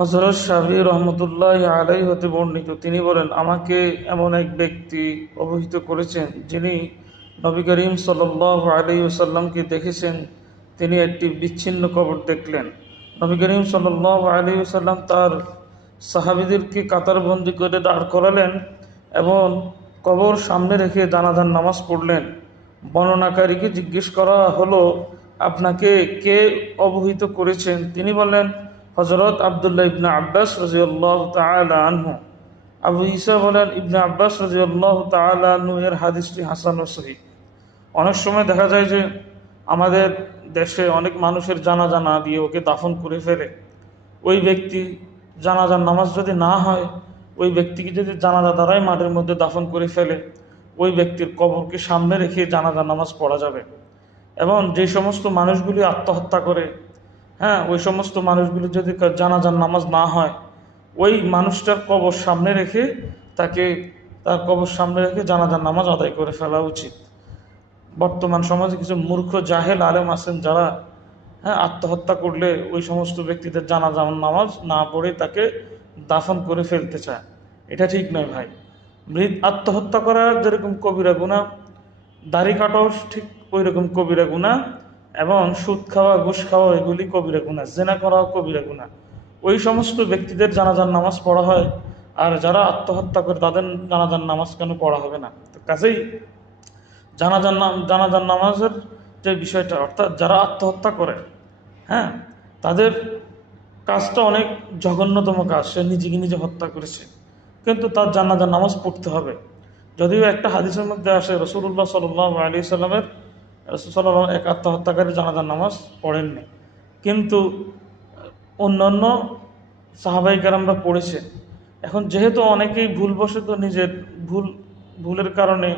হযরত শাফিঈ রহমতুল্লাহ আলাইহি হতে বর্ণিত, তিনি বলেন, আমাকে এমন এক ব্যক্তি অবহিত করেছেন যিনি নবী করিম সাল্লাল্লাহু আলাইহি ওয়াসাল্লামকে দেখেছেন। তিনি একটি বিচ্ছিন্ন কবর দেখলেন। নবী করিম সাল্লাল্লাহু আলাইহি ওয়াসাল্লাম তার সাহাবীদেরকে কাতারবন্দি করে দাঁড় করালেন এবং কবর সামনে রেখে জানাজার নামাজ পড়লেন। বর্ণনাকারীকে জিজ্ঞেস করা হলো, আপনাকে কে অবহিত করেছেন? তিনি বললেন, হযরত আব্দুল্লাহ ইবনে আব্বাস রাদিয়াল্লাহু তাআলা আনহু। আবু ঈসা বলেন, ইবনে আব্বাস রাদিয়াল্লাহু তাআলা আনহু এর হাদিসটি হাসান ও সহিহ। অনেক সময় দেখা যায় যে আমাদের দেশে অনেক মানুষের জানাজা না দিয়ে ওকে দাফন করে ফেলে। ওই ব্যক্তি জানাজার নামাজ যদি না হয়, ওই ব্যক্তিকে যদি জানাজা দ্বারাই মাটির মধ্যে দাফন করে ফেলে, ওই ব্যক্তির কবরকে সামনে রেখে জানাজার নামাজ পড়া যাবে। এবং যে সমস্ত মানুষগুলি আত্মহত্যা করে, ওই সমস্ত মানুষগুলি যদি জানাজার নামাজ না হয়, ওই মানুষটার কবর সামনে রেখে তার কবর সামনে রেখে জানাজার নামাজ আদায় করে ফেলা উচিত। বর্তমান সমাজে কিছু মূর্খ জাহেল আলেম আছেন যারা আত্মহত্যা করলে ওই সমস্ত ব্যক্তিদের জানাজার নামাজ না পড়ে তাকে দাফন করে ফেলতে চায়। এটা ঠিক নয় ভাই। আত্মহত্যা করার যেরকম কবিরা গুনাহ, দাড়ি কাটাও ঠিক ওই রকম কবিরা গুনাহ, এবং সুদ খাওয়া, ঘুষ খাওয়া এগুলি কবিরা গুনাহ, জেনা করাও কবিরা গুনাহ। ওই সমস্ত ব্যক্তিদের জানাজার নামাজ পড়া হয়, আর যারা আত্মহত্যা করে তাদের জানাজার নামাজ কেন পড়া হবে না? তো কাজেই জানাজার নামাজের যে বিষয়টা, অর্থাৎ যারা আত্মহত্যা করে, তাদের কাজটা অনেক জঘন্যতম কাজ। সে নিজেকে নিজে হত্যা করেছে, কিন্তু তার জানাজার নামাজ পড়তে হবে। যদিও একটা হাদিসের মধ্যে আসে রাসূলুল্লাহ সাল্লাল্লাহু আলাইহি সাল্লামের এক আত্মহত্যাকারী জানাজার নামাজ পড়েননি, কিন্তু অন্যান্য সাহাবায়ে কেরামরা পড়েছে। এখন যেহেতু অনেকেই ভুলবশত নিজের ভুলের কারণে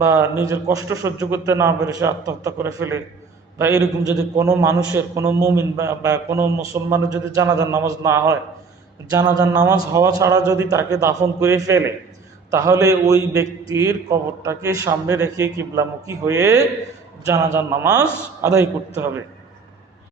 বা নিজের কষ্ট সহ্য করতে না পেরে সে আত্মহত্যা করে ফেলে, বা এরকম যদি কোনো মানুষের, কোনো মুমিন বা কোনো মুসলমানের যদি জানাজার নামাজ না হয়, জানাজার নামাজ হওয়া ছাড়া যদি তাকে দাফন করে ফেলে, তাহলে ওই ব্যক্তির কবরটাকে সামনে রেখে কিবলামুখী হয়ে জানাজার নামাজ আদায় করতে হবে।